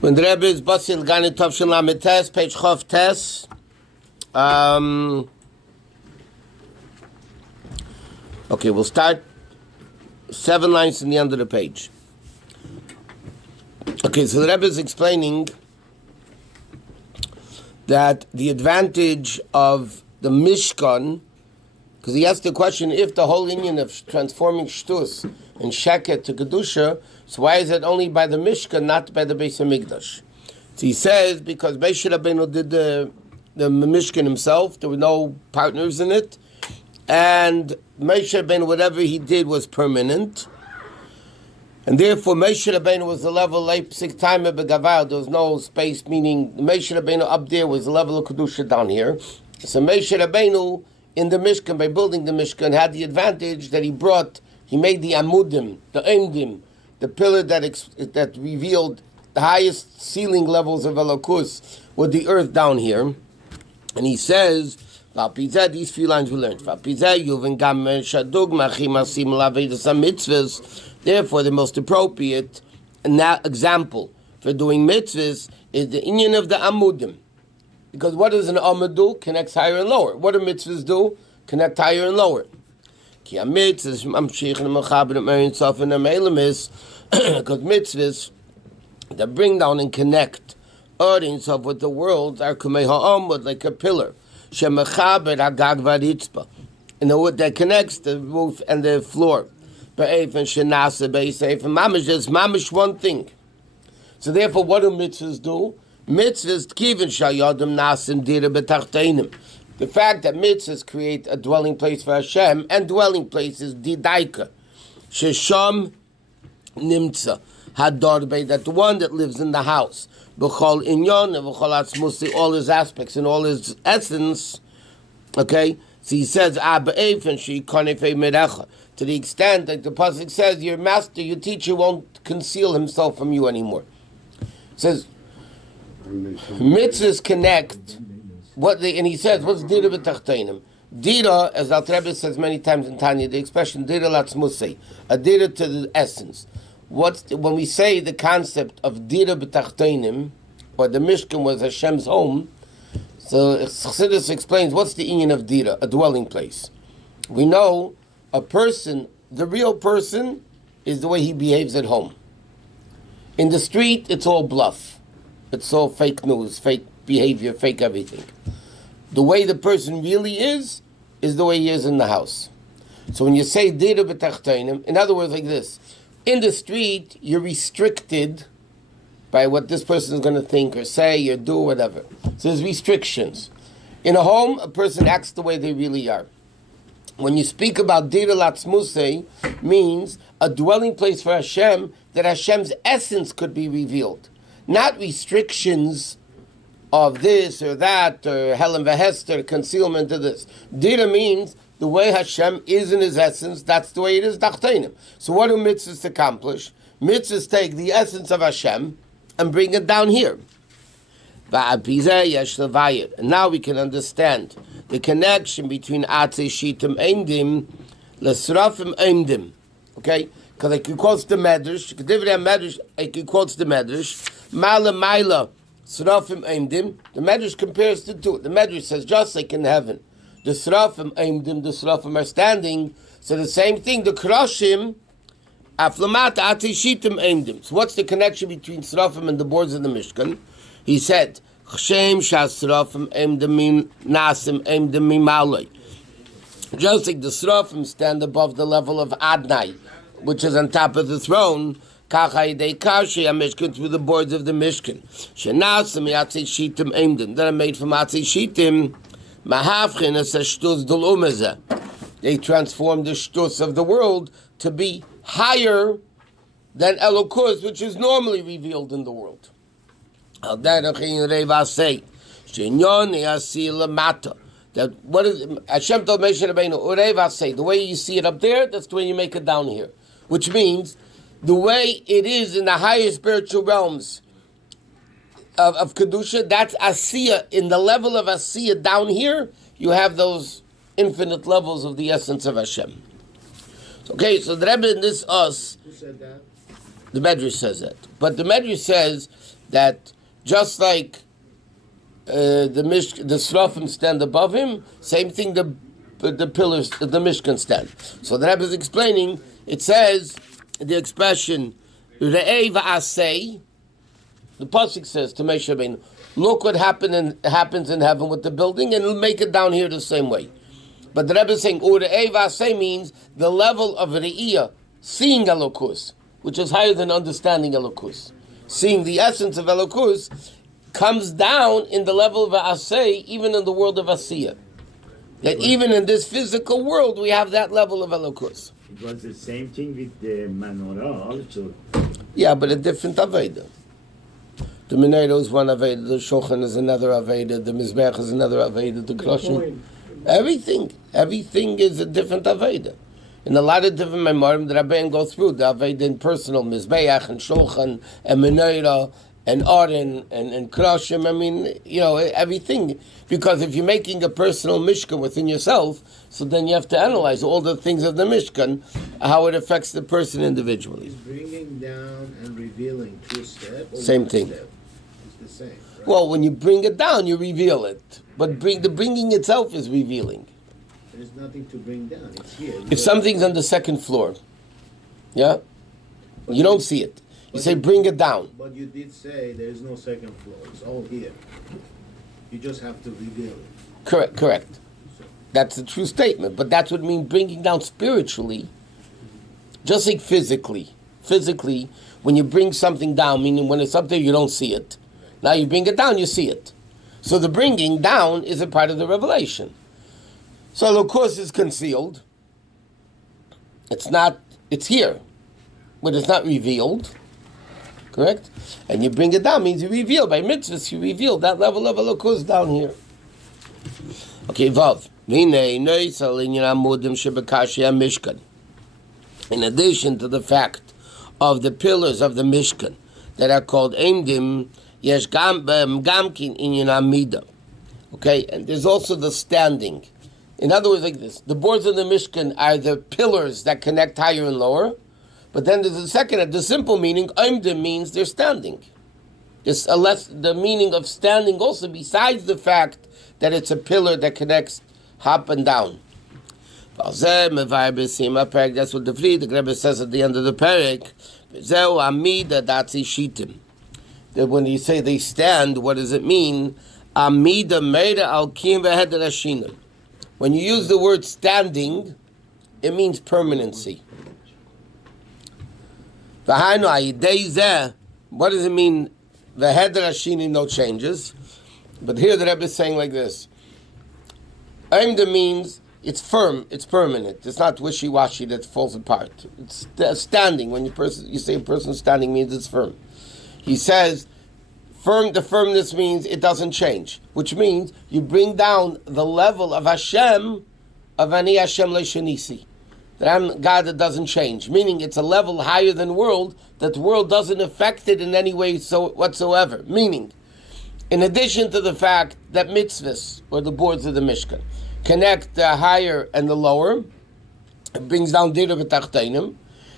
When the Rebbe is Basi LeGani Tovshin Lamed Tes, page Chof Tes. Okay, we'll start 7 lines in the end of the page. Okay, so the Rebbe is explaining that the advantage of the Mishkan, because he asked the question, if the whole union of transforming Shtus and Sheket to Kedusha, so why is it only by the Mishkan, not by the Beis HaMikdash? So he says, because Moshe Rabbeinu did the Mishkan himself, there were no partners in it, and Moshe Rabbeinu, whatever he did was permanent, and therefore Moshe Rabbeinu was the level Leipzig time of Begavar. There was no space, meaning Moshe Rabbeinu up there was the level of Kedusha down here. So Moshe Rabbeinu in the Mishkan, by building the Mishkan, had the advantage that he made the Amudim, the Emdim, the pillar that revealed the highest ceiling levels of Elokus with the earth down here. And he says, these few lines we learned. Therefore, the most appropriate example for doing mitzvahs is the inyan of the Amudim. Because what does an Amud do? Connects higher and lower. What do mitzvahs do? Connect higher and lower. Because mitzvahs that bring down and connect Earth of with the world are kumei ha'amud, like a pillar. Shemechaber hagag v'ritzpa, in the wood that connects the roof and the floor. Be'efen shenasa be'efen mamish is mamish one thing. So therefore, what do mitzvahs do? Mitzvahs kivin shayadim nasim dira betachtenim. The fact that mitzvahs create a dwelling place for Hashem, and dwelling place is didaika. Shesham nimtza hadorbe, that the one that lives in the house, b'chol inyon and b'chol atzmusi, all his aspects and all his essence. Okay, so he says be'efen she konefei merecha, to the extent that the pasuk says your master, your teacher won't conceal himself from you anymore. It says mitzvahs connect and he says, what's dira b'tachtenim? Dira, as Al Rebbe says many times in Tanya, the expression dira latzmusei, a dira to the essence. When we say the concept of dira b'tachtenim, or the Mishkan was Hashem's home, so Chassidus explains what's the inyan of dira, a dwelling place. We know a person, the real person, is the way he behaves at home. In the street, it's all bluff. It's all fake news, fake behavior, fake everything. The way the person really is the way he is in the house. So when you say dira b'tachtenim, in other words, like this, in the street, you're restricted by what this person is going to think or say or do, whatever. So there's restrictions. In a home, a person acts the way they really are. When you speak about dira latzmusei, means a dwelling place for Hashem, that Hashem's essence could be revealed. Not restrictions of this or that, or Helen Vehester, concealment of this. Dira means the way Hashem is in his essence, that's the way it is, dachtenim. So what do mitzvahs accomplish? Mitzvahs take the essence of Hashem and bring it down here. And now we can understand the connection between Atzei Shitim Eindim, Lesrafim Eindim. Okay? Because like he quotes the Medrash, like he quotes the Medrash, Maila, Srafim Eindim. The Medrash compares the two. The Medrash says, just like in heaven, the Srafim Eindim, the Srafim are standing. So the same thing, the Kroshim, Aflamata Atzei Shitim Eindim. So what's the connection between Srafim and the boards of the Mishkan? He said, Chshem Shasrafim Eindim Nasim Eindim Mimaloi. Just like the Srafim stand above the level of Adnai, which is on top of the throne, Kachai de Kashi Mishkan, through the boards of the Mishkan. Shenasim Yatzei Shitim Eindim, that are made from Atzei Shitim, Mahafchin as a Shtus Dul Umezeh. They transform the Shtus of the world to be higher than Elokus, which is normally revealed in the world. That what is Hashem told Moshe Rabbeinu, the way you see it up there, that's the way you make it down here. Which means the way it is in the higher spiritual realms of Kedusha, that's Asiya. In the level of Asiya down here, you have those infinite levels of the essence of Hashem. Okay, so the Rebbe in this us, who said that? The Medrash says that. But the Medrash says that just like the Srafim stand above him, same thing the pillars, the Mishkan stand. So the Rebbe is explaining, it says, the expression, Re'ei va'asei, the Pasuk says to Moshe Rabbeinu, look what happens in heaven with the building, and it'll make it down here the same way. But the Rebbe is saying, Re'ei va'asei means the level of Re'iyah, seeing Elokus, which is higher than understanding Elokus. Seeing the essence of Elokus comes down in the level of Asay, even in the world of Asiyah. That even in this physical world, we have that level of Elokus. It was the same thing with the menorah also. Yeah, but a different Aveda. The menorah is one Aveda, the Shulchan is another Aveda, the Mizbech is another Aveda, the Kroshim. Everything is a different Aveda. In a lot of different Maamarim, the Rabbi go through the Aveda in personal, Mizbeach and Shulchan and menorah and Aron and Kroshim, I mean, everything. Because if you're making a personal Mishkan within yourself, so then you have to analyze all the things of the Mishkan, how it affects the person individually. Is bringing down and revealing two steps? Same thing. Step? It's the same. Right? Well, when you bring it down, you reveal it. But the bringing itself is revealing. There's nothing to bring down. It's here. If something's on the second floor, yeah, you don't see it. You say, bring it down. But you did say there's no second floor. It's all here. You just have to reveal it. Correct. That's a true statement. But that's what it means bringing down spiritually. Just like physically. Physically, when you bring something down, meaning when it's up there, you don't see it. Now you bring it down, you see it. So the bringing down is a part of the revelation. So of course it's concealed. It's here. But it's not revealed. Correct? And you bring it down means you reveal. By mitzvahs, you reveal that level of Elokus down here. Okay, Vav. In addition to the fact of the pillars of the Mishkan that are called Eimdim, Yesh Gamkin Inyan Amida. Okay, and there's also the standing. In other words, like this, the boards of the Mishkan are the pillars that connect higher and lower. But then there's a second, the simple meaning, Eimdim means they're standing. It's the meaning of standing also, besides the fact that it's a pillar that connects up and down. That's what the Rebbe says at the end of the parak. That when you say they stand, what does it mean? When you use the word standing, it means permanency. What does it mean? The heder hashini, no changes. But here the Rebbe is saying like this. Aimda means it's firm, it's permanent. It's not wishy-washy that falls apart. It's standing. When you say a person standing means it's firm. He says, the firmness means it doesn't change, which means you bring down the level of Hashem, of Ani Hashem Le'Shenisi. That I'm God that doesn't change, meaning it's a level higher than world, that the world doesn't affect it in any way whatsoever. Meaning, in addition to the fact that mitzvahs, or the boards of the Mishkan, connect the higher and the lower, it brings down dira v'tachteinim.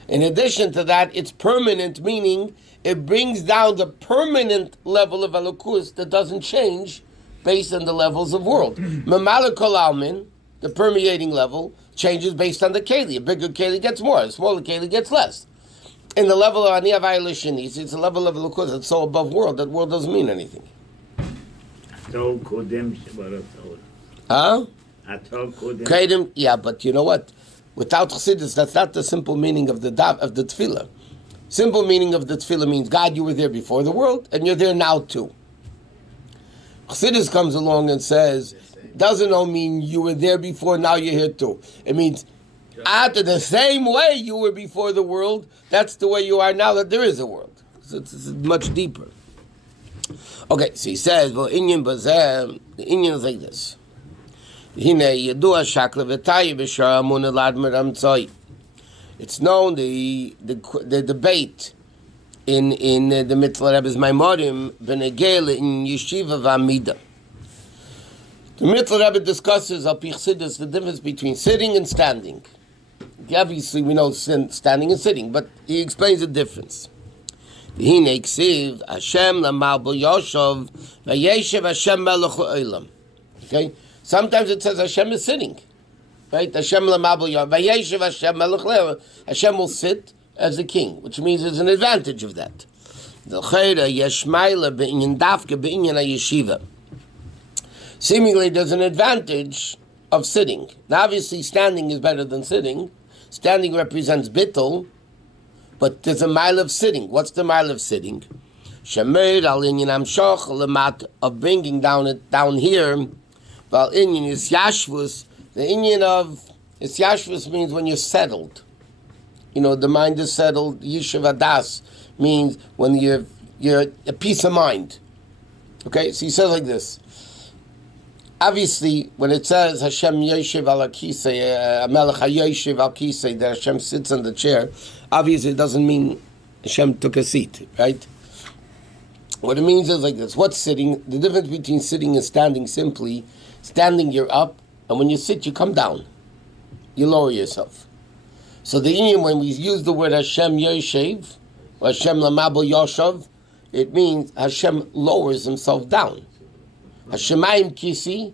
In addition to that, it's permanent, meaning it brings down the permanent level of Elokus that doesn't change based on the levels of world. Mamala kol almin, the permeating level, changes based on the keli. A bigger keli gets more, a smaller keli gets less. In the level of Ani Havai L'Shenis, it's a level of Elokus that's so above world that world doesn't mean anything. Huh? Yeah, but you know what? Without Chassidus, that's not the simple meaning of the tefillah. Simple meaning of the tefillah means, God, you were there before the world, and you're there now too. Chassidus comes along and says, doesn't all mean you were there before, now you're here too. It means, after the same way you were before the world, that's the way you are now that there is a world. So it's much deeper. Okay, so he says, well, Inyan Bazeh, the Inyan is like this. It's known, the debate in the Mitzvah Rebbe's Maamarim, Benegel in Yeshiva V'Amida. The Mitzvah Rebbe discusses al Chassidus the difference between sitting and standing. Obviously, we know standing and sitting, but he explains the difference. V'hinei ksiv Hashem lamalbo Yosef v'yeshev Hashem melech la'olam. Okay, sometimes it says Hashem is sitting, right? Hashem lamalbo Yosef v'yeshev Hashem melech la'olam. Hashem will sit as a king, which means there's an advantage of that. Seemingly, there's an advantage of sitting. Now, obviously, standing is better than sitting. Standing represents bittul, but there's a mile of sitting. What's the mile of sitting? Shemer al inyan amshoch lemat, of bringing down here. Val inyan is yashvus. The inyan of is yashvus means when you're settled. You know, the mind is settled. Yishuv adas means when you're a peace of mind. Okay, so he says like this. Obviously, when it says Hashem Yosef al Kisei, Melech Yosef al Kisei, that Hashem sits on the chair, obviously it doesn't mean Hashem took a seat, right? What it means is like this. What's sitting? The difference between sitting and standing, simply, standing you're up, and when you sit you come down. You lower yourself. So the Indian, when we use the word Hashem Yosef, or Hashem Lamabo Yoshev, it means Hashem lowers himself down. Hashemayim Kisi,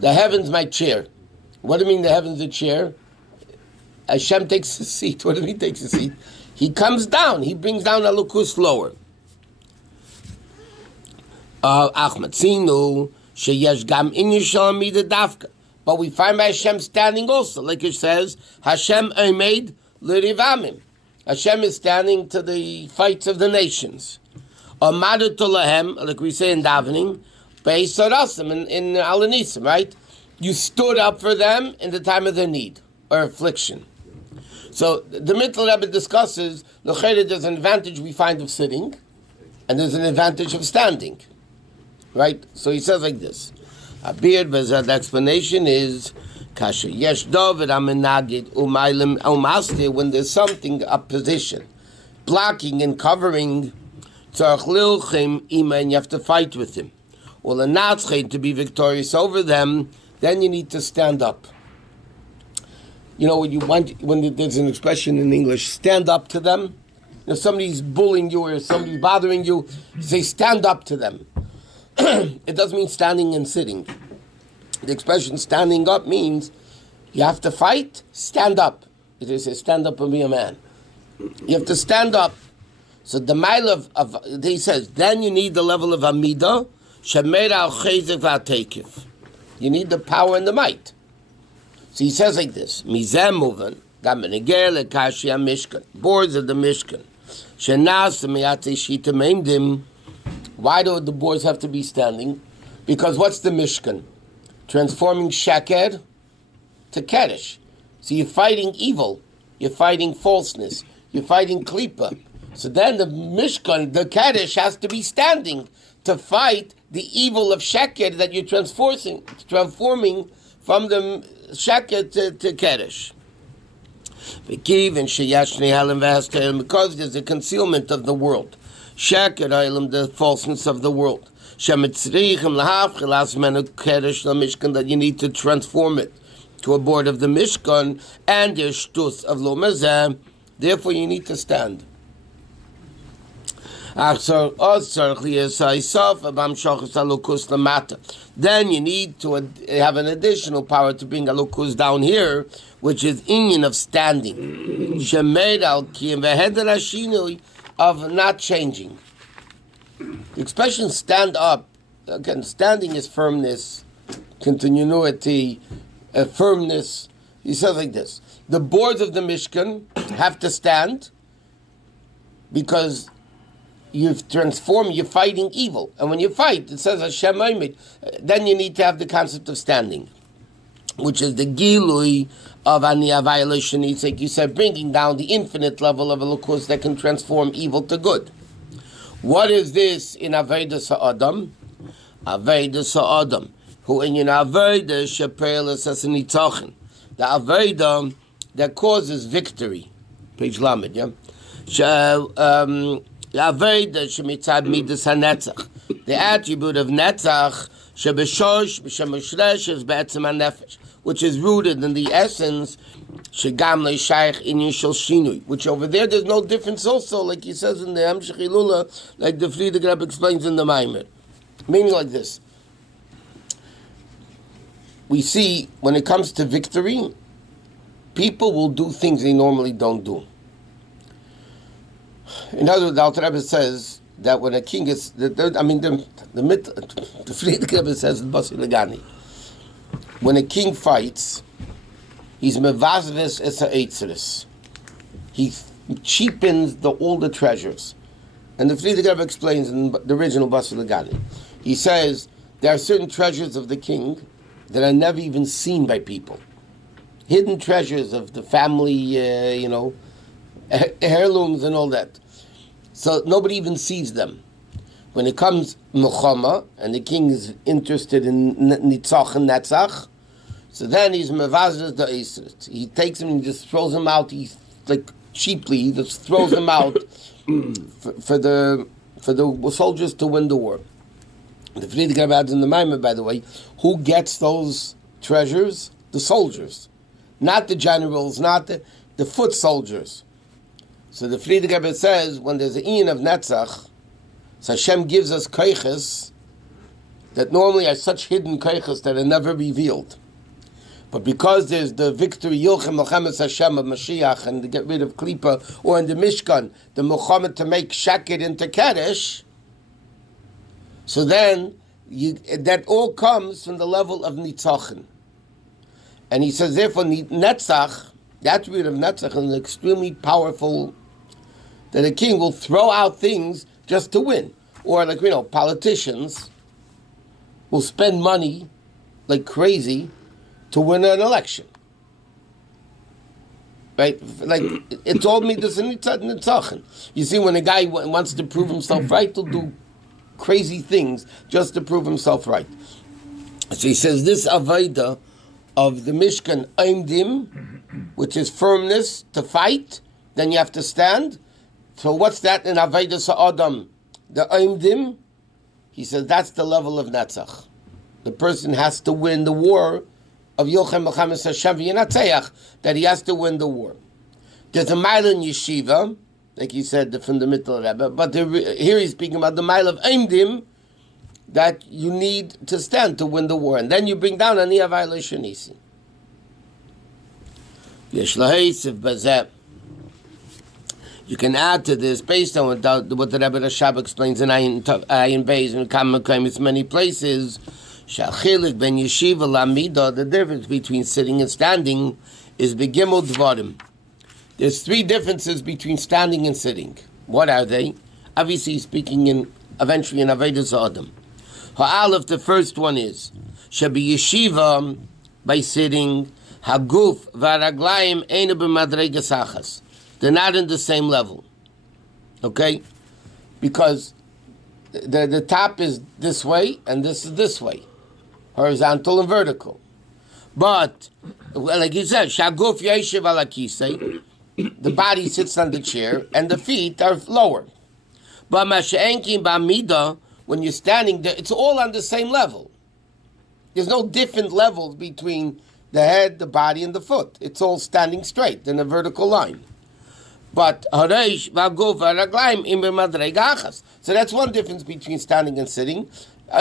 the heavens my chair. What do you mean the heavens a chair? Hashem takes a seat. What do you mean takes a seat? He comes down. He brings down Alukus lower. Ahmed Sinu sheyesh gam in Yishalom mida dafka. But we find by Hashem standing also, like it says, Hashem omeid l'rivamim. Hashem is standing to the fights of the nations. Amadu tolahem, like we say in davening, beisarasim in Alanisim, right? You stood up for them in the time of their need or affliction. So the Mittel Rebbe discusses, there's an advantage we find of sitting, and there's an advantage of standing, right? So he says like this. The explanation is kasha yesh David amenagid umaylim umaste, when there's something opposition, blocking and covering, tzarich lilchem ima, and you have to fight with him. Well, a natzchem, to be victorious over them, then you need to stand up. You know, when there's an expression in English, stand up to them. If somebody's bullying you or somebody's bothering you, you say stand up to them. It doesn't mean standing and sitting. The expression standing up means you have to fight, stand up. It is a stand up and be a man. You have to stand up. So the mile of he says, then you need the level of Amidah, Shemer al Chezek v'Atekiv. You need the power and the might. So he says like this, Mizem Muvan, Gam Beneger leKashi HaMishkan, boards of the Mishkan, Shenas Meyate Shita Meimdim. Why do the boards have to be standing? Because what's the Mishkan? Transforming Sheker to Kaddish. So you're fighting evil, you're fighting falseness, you're fighting Klipa. So then the Mishkan, the Kaddish, has to be standing to fight the evil of Sheker that you're transforming from the Sheker to Kaddish. Because there's a concealment of the world. Sheker Eilam, the falseness of the world. That you need to transform it to a board of the Mishkan and the shtus of Lo Mezeh. Therefore, you need to stand. Then you need to have an additional power to bring a lukus down here, which is inyan of standing. Of not changing. The expression stand up, again, standing is firmness, continuity, firmness. He says like this, the boards of the Mishkan have to stand because you've transformed, you're fighting evil. And when you fight, it says Hashem Oimid, then you need to have the concept of standing, which is the Gilui of Aniyah violation. It's like you said, bringing down the infinite level of a lukus that can transform evil to good. What is this in Aveda Sa'adam? Aveda Sa'adam. Who in Aveda Shepelas Asanitachin. The Aveda that causes victory. Page Lamed, yeah? Aveda Shemitzad Midas HaNetzach. The attribute of Netzach, Shebeshosh, B'Shemeshresh, is Be'etzem HaNefesh. which is rooted in the essence, shegam leishayich inyan shel shinui, which over there there's no difference also, like he says in the Hamshech Hilula, like the Friedrich Rebbe explains in the Maamar. Meaning like this. We see, when it comes to victory, people will do things they normally don't do. In other words, the Alter Rebbe says that when a king is, the Friedrich Rebbe says in Basi LeGani, when a king fights, he's mevazves es ha'etzeres. He cheapens all the treasures. And the Friedrich Rebbe explains in the original Basi LeGani. He says there are certain treasures of the king that are never even seen by people. Hidden treasures of the family, heirlooms and all that. So nobody even sees them. When it comes Milchama, and the king is interested in Nitzach and Netzach, so then he's mevazes the Esret. He takes him and just throws him out. He cheaply, he just throws him out for the soldiers to win the war. The Friedrich Rebbe adds in the Maamar, by the way, who gets those treasures? The soldiers, not the generals, not the foot soldiers. So the Friedrich Rebbe says when there's an Ian of Netzach, so Hashem gives us koiches that normally are such hidden koiches that are never revealed. But because there's the victory, Yilchem Melchemes Hashem of Mashiach, and to get rid of Klippa, or in the Mishkan, the Muhammad to make Shakir into Kaddish, so then that all comes from the level of Nitzachin. And he says, therefore, Netzach, the attribute of Netzach is extremely powerful, that a king will throw out things just to win. Or politicians will spend money like crazy to win an election. Right? Like, it's all midas and nitzachin. You see, when a guy wants to prove himself right, he'll do crazy things just to prove himself right. So he says, this avodah of the Mishkan Aimdim, which is firmness to fight, then you have to stand. So what's that in avodah sa'adam? The Aimdim, he says that's the level of Netzach. The person has to win the war of Yochem Melchemes Hashem v'Yinatzeach, that he has to win the war. There's a mile in yeshiva, like he said, the fundamental Rebbe, but here he's speaking about the mile of Aimdim, that you need to stand to win the war. And then you bring down Ani violation Nisi. Yesh lahesef bazeh. You can add to this based on what the Rebbe Rashab explains in Ayin Beis and Maamarim. It's many places. Shachilik ben yeshiva lamida. The difference between sitting and standing is begimel dvarim. There's three differences between standing and sitting. What are they? Obviously, speaking eventually in Avodas Adam. Ha'alef, the first one is shabi yeshiva, by sitting, haguf v'araglayim einu b'madregas achas. They're not in the same level, okay? Because the top is this way and this is this way, horizontal and vertical. But like you said, shaguf yeshiv ala kisei, the body sits on the chair and the feet are lower. But masha'enkin ba'amida, when you're standing there, it's all on the same level. There's no different levels between the head, the body, and the foot. It's all standing straight in a vertical line. But so that's one difference between standing and sitting.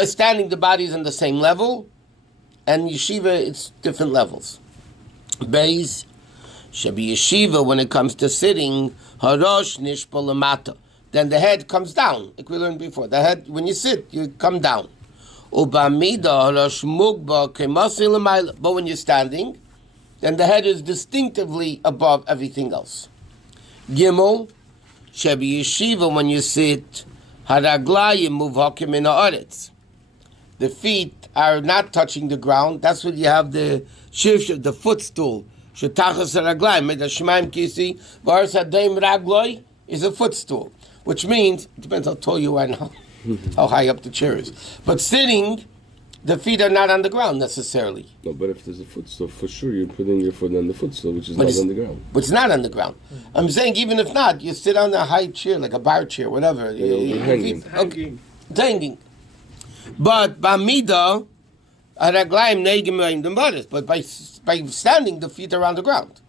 Standing, the body is on the same level, and yeshiva, it's different levels. Beis, shabi yeshiva, when it comes to sitting, harosh nishpol lamata. Then the head comes down, like we learned before. The head, when you sit, you come down. But when you're standing, then the head is distinctively above everything else. Gimel, shabi yeshiva, when you sit, haraglayim muvhakim in haaretz. The feet are not touching the ground. That's what you have the shivshav, the footstool. Shetachas haraglayim, the shemaim kisi, v'aras hadayim ragloy is a footstool. Which means, it depends how tall you are now, how high up the chair is. But sitting, the feet are not on the ground necessarily. No, but if there's a footstool, for sure you're putting your foot on the footstool, which is not on the ground. But it's not on the ground. I'm saying even if not, you sit on a high chair, like a bar chair, whatever. Hanging. Okay. It's hanging. But Bamida, But by standing, the feet are on the ground.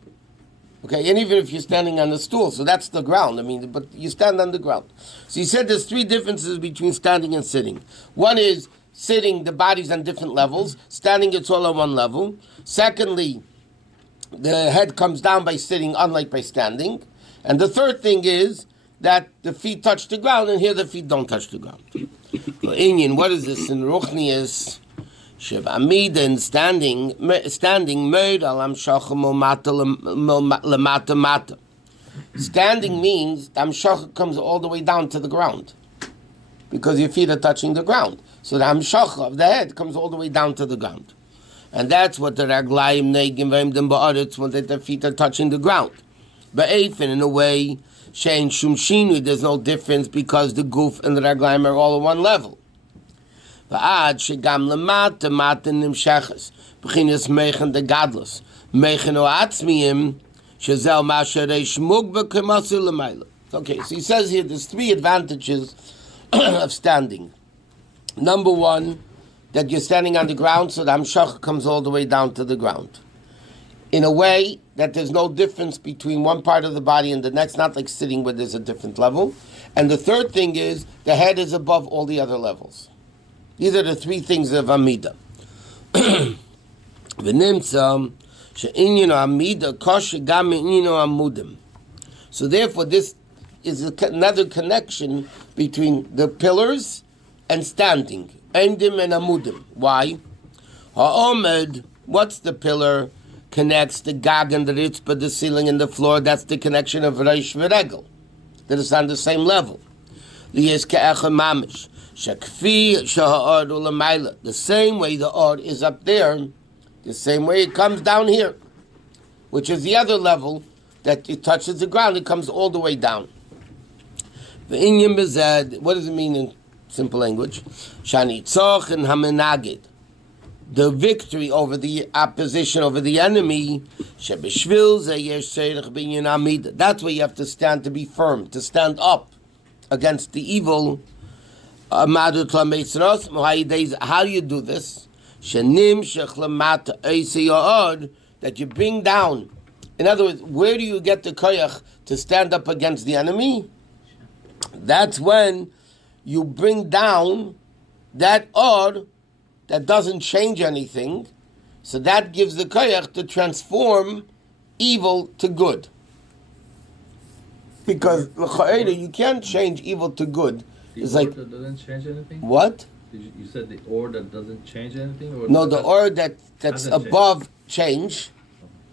Okay, and even if you're standing on the stool, so that's the ground. I mean, but you stand on the ground. So he said there's three differences between standing and sitting. One is sitting, the body's on different levels. Standing, it's all on one level. Secondly, the head comes down by sitting, unlike by standing. And the third thing is that the feet touch the ground, and here the feet don't touch the ground. For Indian, what is this? In Ruchnius, Shev Amiden, standing, Meid Alam Shacham Lamata Mata. Standing means the Amshach comes all the way down to the ground, because your feet are touching the ground. So the Amshach of the head comes all the way down to the ground. And that's what the Raglayim Neigim Vemdim Ba'aretz, when their feet are touching the ground. Ba'efin, in a way, Shein Shum Shinui, there's no difference because the Guf and the Raglayim are all at one level. Va'ad Shegam Lamata Mata Nimshachas, B'chinas Mechen de Gadlus, Mechen O Atzmiyim, Shazel Masharei Shmugba Kemasu L'mayla. Okay, so he says here there's three advantages of standing. Number one, that you're standing on the ground, so the Hamshach comes all the way down to the ground. In a way that there's no difference between one part of the body and the next, not like sitting where there's a different level. And the third thing is, the head is above all the other levels. These are the three things of Amida. So therefore, this is another connection between the pillars and standing. Endim and Amudim. Why? Ha'omed, what's the pillar? Connects the gag and the ritzpah, the ceiling and the floor. That's the connection of Reish v'Regel. That is on the same level. Liyes ke'echa mamish. Shakfi shaha'ad ulamayla. The same way the ard is up there, the same way it comes down here, which is the other level that it touches the ground. It comes all the way down. V'inyan bezed. What does it mean in simple language? Shani tzoch and hamenagid. The victory over the opposition, over the enemy. That's where you have to stand, to be firm, to stand up against the evil. How do you do this? That you bring down. In other words, where do you get the koyach to stand up against the enemy? That's when you bring down that or that doesn't change anything, so that gives the koyach to transform evil to good. Because you can't change evil to good. It's like that doesn't change anything. What? You said the or that doesn't change anything, or no, the or that's above change.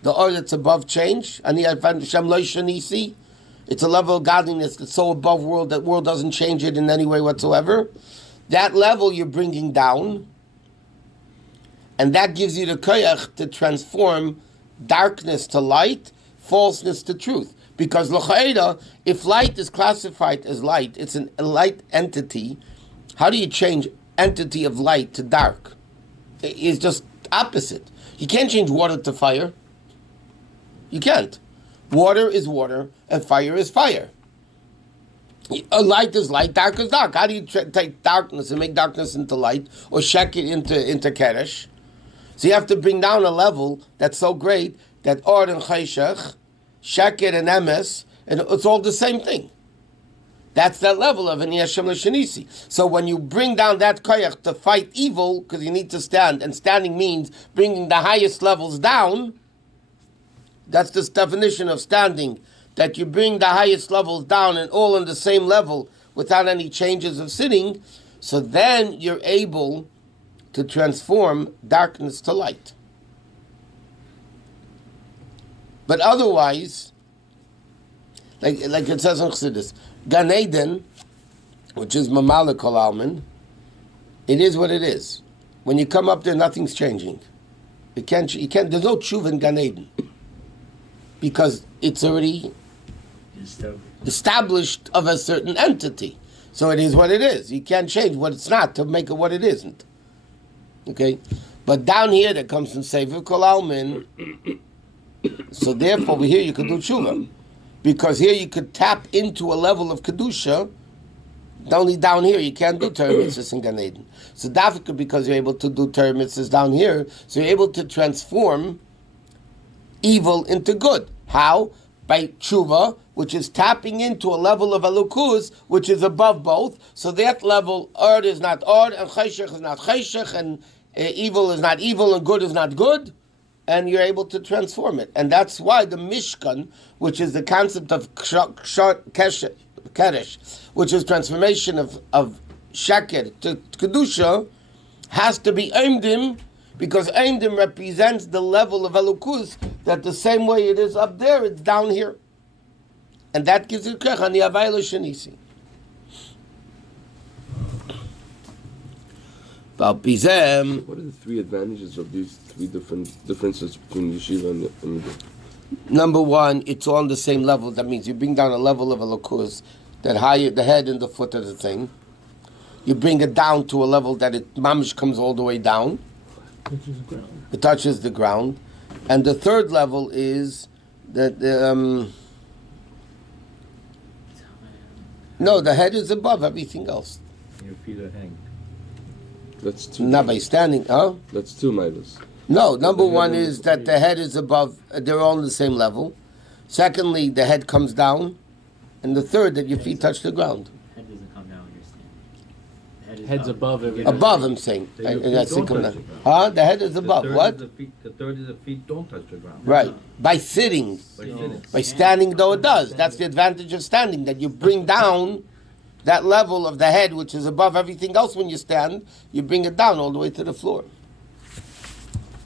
The or that's above change. It's a level of godliness that's so above world that world doesn't change it in any way whatsoever. That level you're bringing down, and that gives you the koyach to transform darkness to light, falseness to truth. Because l'cha'eda, if light is classified as light, it's a light entity. How do you change entity of light to dark? It's just opposite. You can't change water to fire. You can't. Water is water, and fire is fire. Light is light, dark is dark. How do you take darkness and make darkness into light, or shek it into keresh? So you have to bring down a level that's so great that or and chayshach, sheket and emes, and it's all the same thing. That's that level of an yeshem l'shenisi. So when you bring down that koyach to fight evil, because you need to stand, and standing means bringing the highest levels down. That's the definition of standing, that you bring the highest levels down and all on the same level without any changes of sitting. So then you're able to transform darkness to light. But otherwise, like it says in Chassidus, Gan Eden, which is Mamala Kol Almin, it is what it is. When you come up there, nothing's changing. You can't. There's no tshuva in Gan Eden because it's already established of a certain entity. So it is what it is. You can't change what it's not to make it what it isn't. Okay, but down here that comes from Sefer Kol Almin. So therefore, over here you could do tshuva, because here you could tap into a level of kedusha Only down here you can't do Torah mitzvahs in Gan Eden. So dafka, because you're able to do Torah mitzvahs down here, so you're able to transform evil into good. How? By tshuva, which is tapping into a level of elukus, which is above both. So that level, ard is not ard, and chayshech is not chayshech, and evil is not evil, and good is not good. And you're able to transform it. And that's why the Mishkan, which is the concept of Keresh, which is transformation of Sheker to Kedusha, has to be Eimdim, because Eimdim represents the level of Elukus, that the same way it is up there, it's down here. And that gives you Kech, Ani Avayla Shanisi. What are the three advantages of these three differences between yeshiva and Amidah? Number one, it's all on the same level. That means you bring down a level of elukus that higher, the head and the foot of the thing. You bring it down to a level that it mamish comes all the way down. It touches the ground. And the third level is that no, the head is above everything else. Your feet are hanging. That's two. Not by standing, huh? That's two midas. No, number one is that the head is above, they're all on the same level. Secondly, the head comes down. And the third, that your feet touch the ground. Head doesn't come down, you're standing. Head's above everything. Above, I'm saying. So your feet don't touch the ground. Huh? The head is above. What? The third is the feet don't touch the ground. Right. By sitting. By sitting. By standing, though it does. That's the advantage of standing, that you bring down that level of the head, which is above everything else when you stand, you bring it down all the way to the floor.